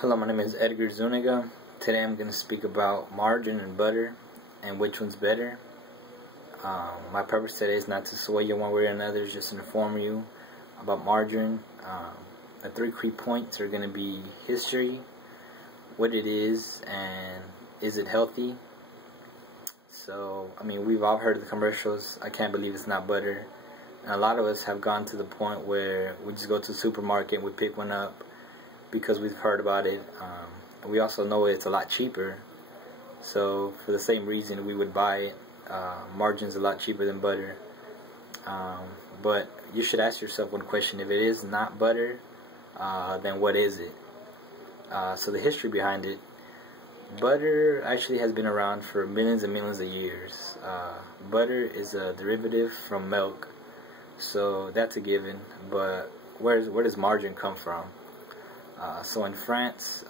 Hello, my name is Edgar Zuniga. Today I'm going to speak about margarine and butter and which one's better. My purpose today is not to sway you one way or another, it's just to inform you about margarine. The 3 key points are going to be history, what it is, and is it healthy. So, we've all heard of the commercials, I can't believe it's not butter. And a lot of us have gone to the point where we just go to the supermarket and we pick one up because we've heard about it. We also know it's a lot cheaper, so for the same reason we would buy it. Margarine's a lot cheaper than butter, but you should ask yourself one question: if it is not butter, then what is it? So the history behind it: butter actually has been around for millions and millions of years. Butter is a derivative from milk, so that's a given. But where does margarine come from? So in France,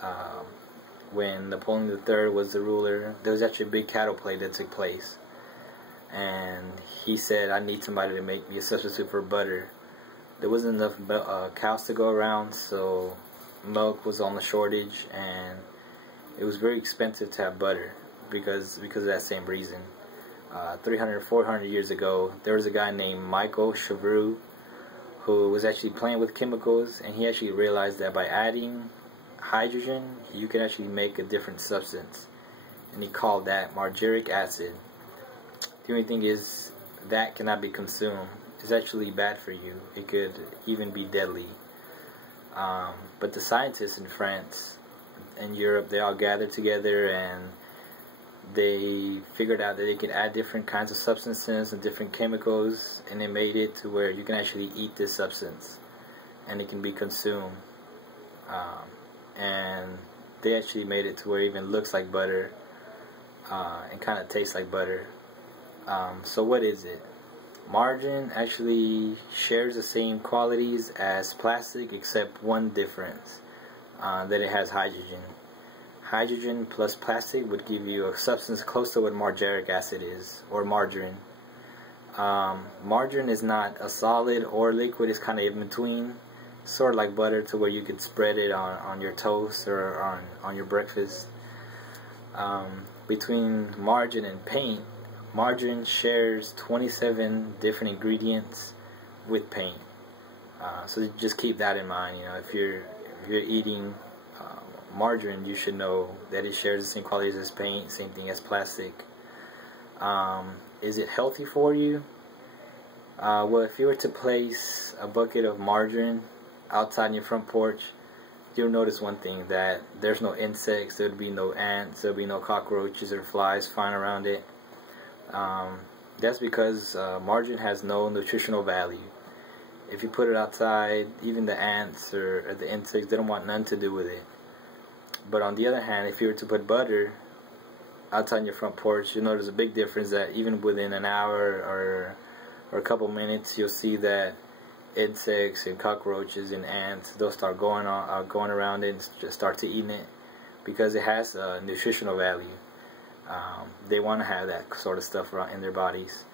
when Napoleon III was the ruler, there was actually a big cattle plague that took place, and he said, I need somebody to make me a substitute for butter. There wasn't enough cows to go around, so milk was on the shortage, and it was very expensive to have butter because of that same reason. 300, 400 years ago, there was a guy named Michael Chevreul who was actually playing with chemicals, and he actually realized that by adding hydrogen you can actually make a different substance, and he called that margaric acid. The only thing is that cannot be consumed. It's actually bad for you. It could even be deadly. But the scientists in France and Europe, they all gathered together and they figured out that they could add different kinds of substances and different chemicals, and they made it to where you can actually eat this substance and it can be consumed. And they actually made it to where it even looks like butter and kind of tastes like butter. So what is it? Margarine actually shares the same qualities as plastic, except one difference, that it has hydrogen. Hydrogen plus plastic would give you a substance close to what margaric acid is, or margarine. Margarine is not a solid or liquid, it's kind of in between, sort of like butter, to where you could spread it on your toast or on your breakfast. Between margarine and paint, margarine shares 27 different ingredients with paint. So just keep that in mind. If you're eating margarine, you should know that it shares the same qualities as paint, same thing as plastic. Is it healthy for you? Well, if you were to place a bucket of margarine outside in your front porch, you'll notice one thing: that there's no insects, there would be no ants, there would be no cockroaches or flies flying around it. That's because margarine has no nutritional value. If you put it outside, even the ants or the insects, they don't want nothing to do with it. But on the other hand, if you were to put butter outside your front porch, you'll notice a big difference, that even within an hour or a couple minutes, you'll see that insects and cockroaches and ants, they'll start going around it and just start to eating it, because it has nutritional value. They want to have that sort of stuff around in their bodies.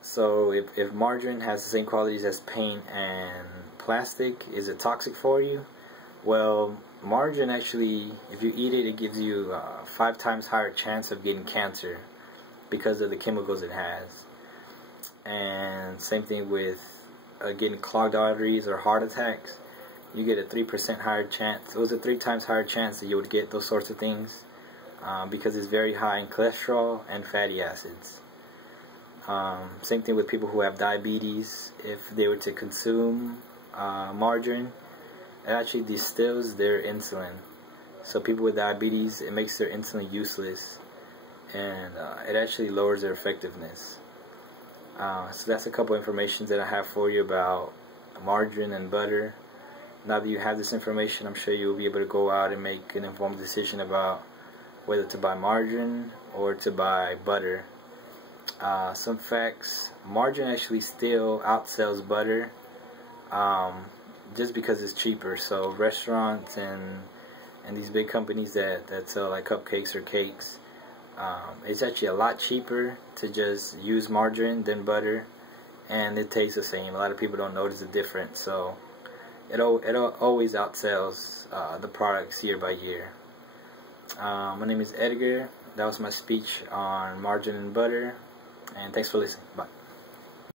So if margarine has the same qualities as paint and plastic, is it toxic for you? Well, margarine actually, if you eat it, it gives you a 5 times higher chance of getting cancer because of the chemicals it has. And same thing with getting clogged arteries or heart attacks. You get a 3% higher chance. It was a 3 times higher chance that you would get those sorts of things, because it's very high in cholesterol and fatty acids. Same thing with people who have diabetes. If they were to consume margarine, it actually distills their insulin. So people with diabetes, it makes their insulin useless, and it actually lowers their effectiveness. So that's a couple information that I have for you about margarine and butter. Now that you have this information, I'm sure you'll be able to go out and make an informed decision about whether to buy margarine or to buy butter. Some facts: margarine actually still outsells butter, just because it's cheaper. So restaurants and these big companies that sell like cupcakes or cakes, it's actually a lot cheaper to just use margarine than butter, and it tastes the same. A lot of people don't notice the difference. So it always outsells the products year by year. My name is Edgar. That was my speech on margarine and butter, and thanks for listening. Bye.